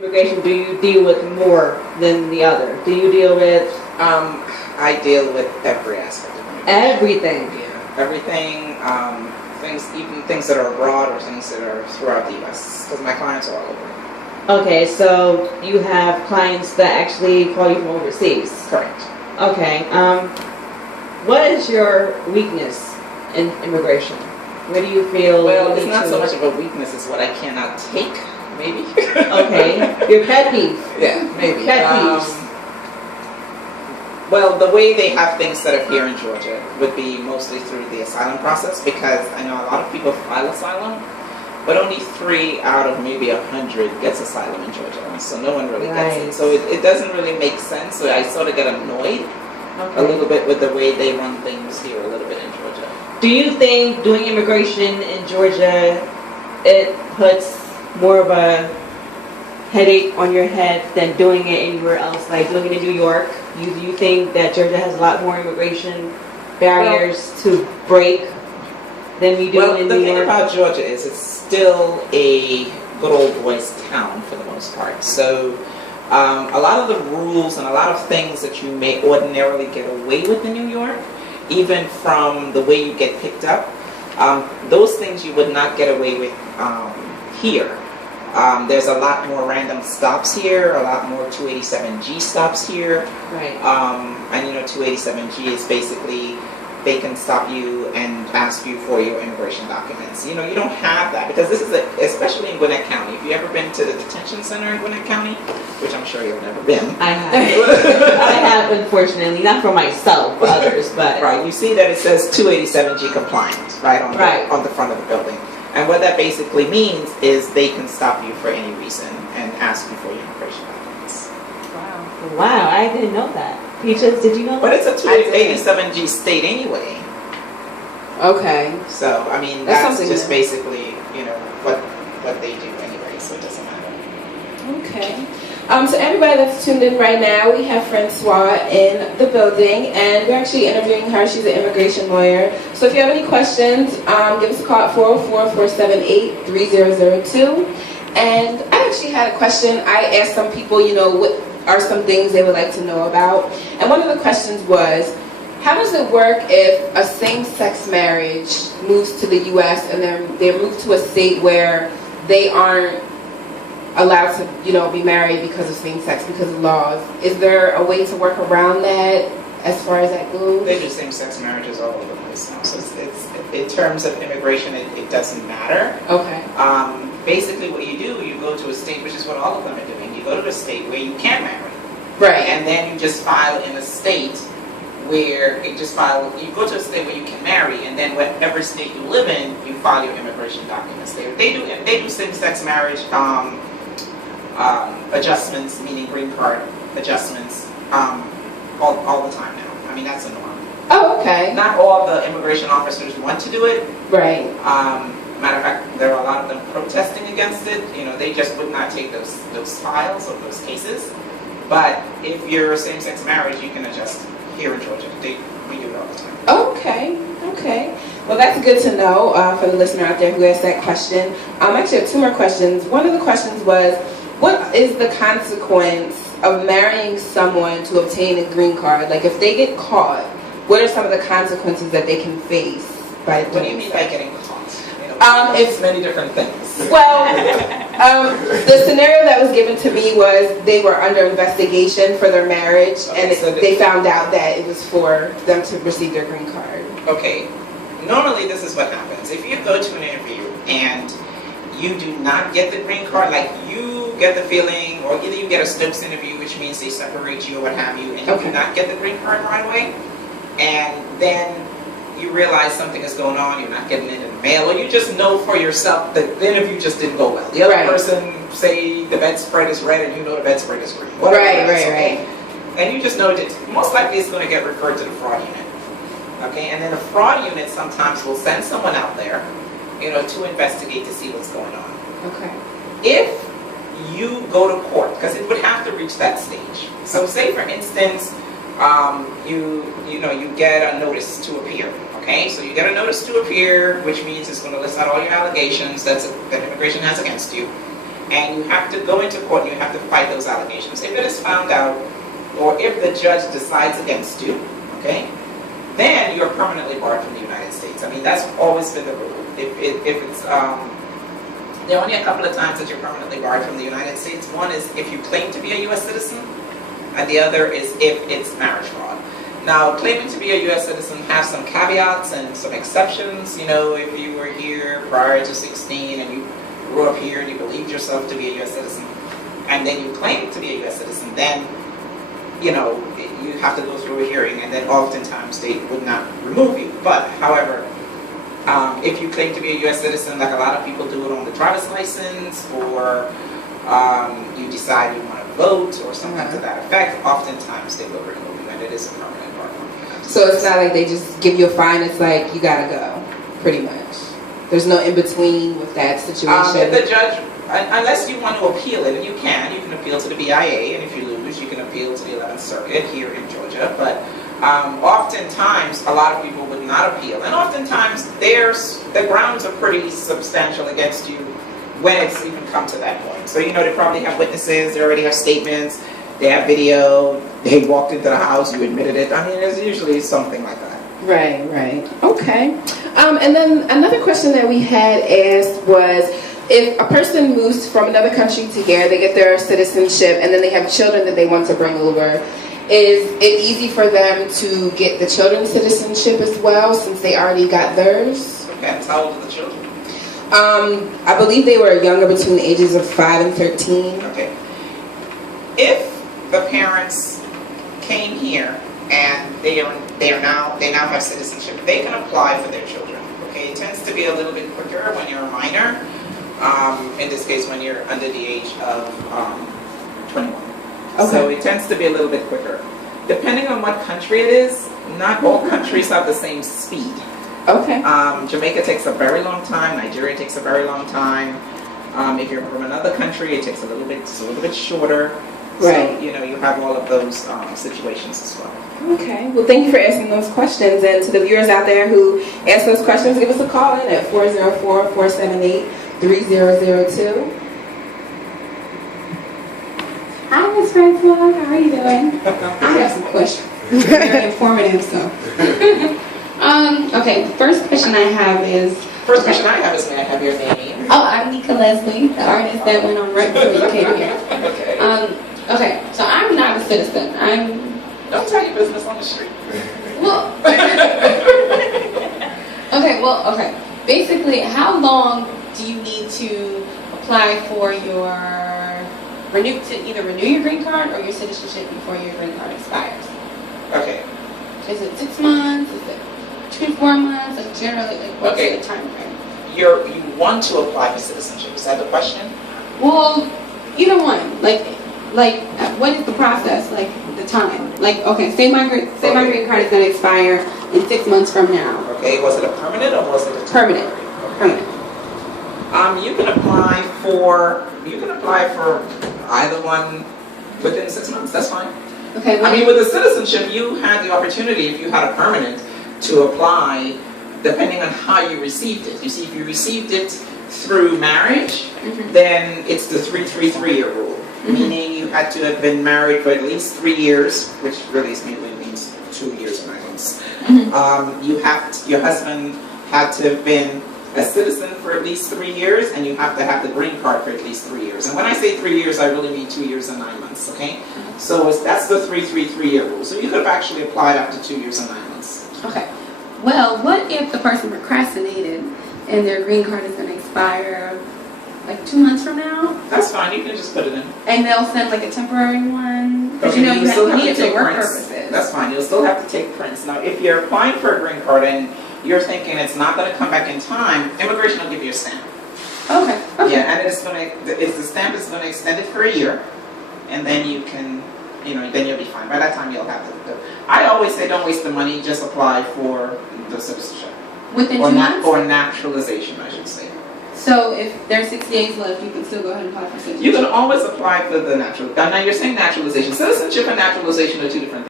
Immigration do you deal with more than the other? Do you deal with I deal with every aspect of it. everything? Yeah, everything. Things, even things that are abroad or things that are throughout the U.S. Because my clients are all over. Okay, so you have clients that actually call you from overseas. Correct. Okay. What is your weakness in immigration? Where do you feel? Well, it's not so much of a weakness as what I cannot take. Maybe. Okay. Your pet peeve. Yeah, maybe. Pet peeves. Well, the way they have things set up here in Georgia would be mostly through the asylum process, because I know a lot of people file asylum, but only 3 out of maybe 100 gets asylum in Georgia, so no one really gets it. So it doesn't really make sense, so I sort of get annoyed a little bit with the way they run things here a little bit in Georgia. Do you think doing immigration in Georgia, it puts more of a headache on your head than doing it anywhere else, like doing it in New York? You think that Georgia has a lot more immigration barriers to break than we do in New York? Well, the thing about Georgia is it's still a good old boys town for the most part. So a lot of the rules and a lot of things that you may ordinarily get away with in New York, even from the way you get picked up, those things you would not get away with here. There's a lot more random stops here, a lot more 287G stops here. Right. And you know, 287G is basically they can stop you and ask you for your immigration documents. You know, you don't have that because this is especially in Gwinnett County. If you ever been to the detention center in Gwinnett County, which I'm sure you've never been. I have. I have, unfortunately, not for myself, for others, but right. You see that it says 287G compliant right on the front of the building. And what that basically means is they can stop you for any reason and ask you for your immigration documents. Wow. Wow, I didn't know that. Peaches, did you know that? But it's a 287G state anyway. Okay. So, I mean, that's just basically, you know, what they do anyway, so it doesn't matter. Okay. So everybody that's tuned in right now, we have Francois in the building, and we're actually interviewing her. She's an immigration lawyer. So if you have any questions, give us a call at 404-478-3002. And I actually had a question. I asked some people, you know, what are some things they would like to know about. And one of the questions was, how does it work if a same-sex marriage moves to the U.S. and then they're moved to a state where they aren't allowed to, you know, be married because of same-sex, because of laws? Is there a way to work around that as far as that goes? They do same-sex marriages all over the place now. So it's in terms of immigration, it doesn't matter. Okay. Basically what you do, you go to a state, which is what all of them are doing. You go to a state where you can marry. Right. And then you just file in a state where you go to a state where you can marry, and then whatever state you live in, you file your immigration documents there. They do same-sex marriage adjustments, meaning green card adjustments, all the time now. I mean, that's a norm. Oh, okay. Not all the immigration officers want to do it. Right. Matter of fact, there are a lot of them protesting against it. You know, they just would not take those files or those cases. But if you're a same-sex marriage, you can adjust here in Georgia. We do it all the time. Okay. Okay. Well, that's good to know for the listener out there who asked that question. I actually have 2 more questions. One of the questions was, what is the consequence of marrying someone to obtain a green card? Like, if they get caught, what are some of the consequences that they can face by doing? What do you mean by getting caught? It's many different things. Well, the scenario that was given to me was they were under investigation for their marriage, and they found out that it was for them to receive their green card. Okay. Normally, this is what happens. If you go to an interview and you do not get the green card, like you get the feeling, or either you get a Stokes interview, which means they separate you or what have you, and you do not get the green card right away, and then you realize something is going on, you're not getting it in the mail, or you just know for yourself that the interview just didn't go well. The other person, say the bedspread is red and you know the bedspread is green. Right. And you just know that most likely it's going to get referred to the fraud unit. Okay, and then the fraud unit sometimes will send someone out there, you know, to investigate to see what's going on. Okay. If you go to court, because it would have to reach that stage. So say for instance, you get a notice to appear. Okay, so you get a notice to appear, which means it's going to list out all your allegations that immigration has against you. and you have to go into court and you have to fight those allegations. If it is found out, or if the judge decides against you, okay, then you're permanently barred from the United States. I mean, that's always been the rule. If it's, there are only a couple of times that you're permanently barred from the United States. One is if you claim to be a U.S. citizen, and the other is if it's marriage fraud. Now, claiming to be a U.S. citizen has some caveats and some exceptions. You know, if you were here prior to 16 and you grew up here and you believed yourself to be a U.S. citizen, and then you claim to be a U.S. citizen, then, you know, you have to go through a hearing, and then oftentimes they would not remove you. But, however, if you claim to be a U.S. citizen, like a lot of people do it on the driver's license, or you decide you want to vote, or something to that effect, oftentimes they will remove you, and it is a permanent bar. So it's not like they just give you a fine, it's like you gotta go, pretty much. There's no in-between with that situation. If the judge, unless you want to appeal it, and you can appeal to the BIA, and if you lose, you can appeal to the 11th Circuit here in Georgia, but oftentimes a lot of people would not appeal, and oftentimes the grounds are pretty substantial against you when it's even come to that point. So, you know, they probably have witnesses, they already have statements, they have video, they walked into the house, you admitted it. I mean, there's usually something like that. Right. Okay. And then another question that we had asked was, if a person moves from another country to here, they get their citizenship, and then they have children that they want to bring over, is it easy for them to get the children's citizenship as well, since they already got theirs? Depends. How old are the children? I believe they were younger, between the ages of 5 and 13. Okay. If the parents came here and they now have citizenship, they can apply for their children. Okay, it tends to be a little bit quicker when you're a minor. In this case, when you're under the age of 21. Okay. So it tends to be a little bit quicker. Depending on what country it is, not all countries have the same speed. Okay. Jamaica takes a very long time. Nigeria takes a very long time. If you're from another country, it takes a little bit shorter. Right. So, you know, you have all of those situations as well. Okay. Well, thank you for asking those questions. And to the viewers out there who ask those questions, give us a call in at 404-478-3002. Hi, Ms. Francois. How are you doing? I have some questions. Very informative, so. Okay, the first question I have is... may I have your name? Oh, I'm Nika Leslie, the artist that went on right before you came here. Okay. Okay, so I'm not a citizen. Don't tell your business on the street. Well... Okay. Basically, how long do you need to apply for your... either renew your green card or your citizenship before your green card expires? Okay. Is it 6 months? Is it 24 months? Like generally, like what's the time frame? You want to apply for citizenship? Is that the question? Well, either one. Like, what is the process? Like the time? Like, okay, say my green card is gonna expire in 6 months from now. Okay. Was it a permanent or was it a permanent? Permanent. You can apply for either one within 6 months. That's fine. Okay. I mean, with the citizenship, you had the opportunity, if you had a permanent, to apply depending on how you received it. You see, if you received it through marriage, then it's the 3-3-3-year rule, meaning you had to have been married for at least 3 years, which really means 2 years and 9 months. Your husband had to have been a citizen for at least 3 years, and you have to have the green card for at least 3 years. And when I say 3 years, I really mean 2 years and 9 months, okay? So that's the 3-3-3-year rule. So you could have actually applied after 2 years and 9 months. Okay. Well, what if the person procrastinated and their green card is going to expire like 2 months from now? That's fine. You can just put it in. And they'll send like a temporary one? Because Okay, you need it for work purposes. That's fine. You'll still have to take prints. Now, if you're applying for a green card and you're thinking it's not going to come back in time, immigration will give you a stamp. Okay. Yeah, and the stamp is going to extend it for a year, and then you can, then you'll be fine. By that time, you'll have to. I always say don't waste the money. Just apply for the citizenship. Within 2 months? Or naturalization, I should say. So if there's 60 days left, you can still go ahead and apply for citizenship? You can always apply for the natural. Now you're saying naturalization. Citizenship and naturalization are two different things.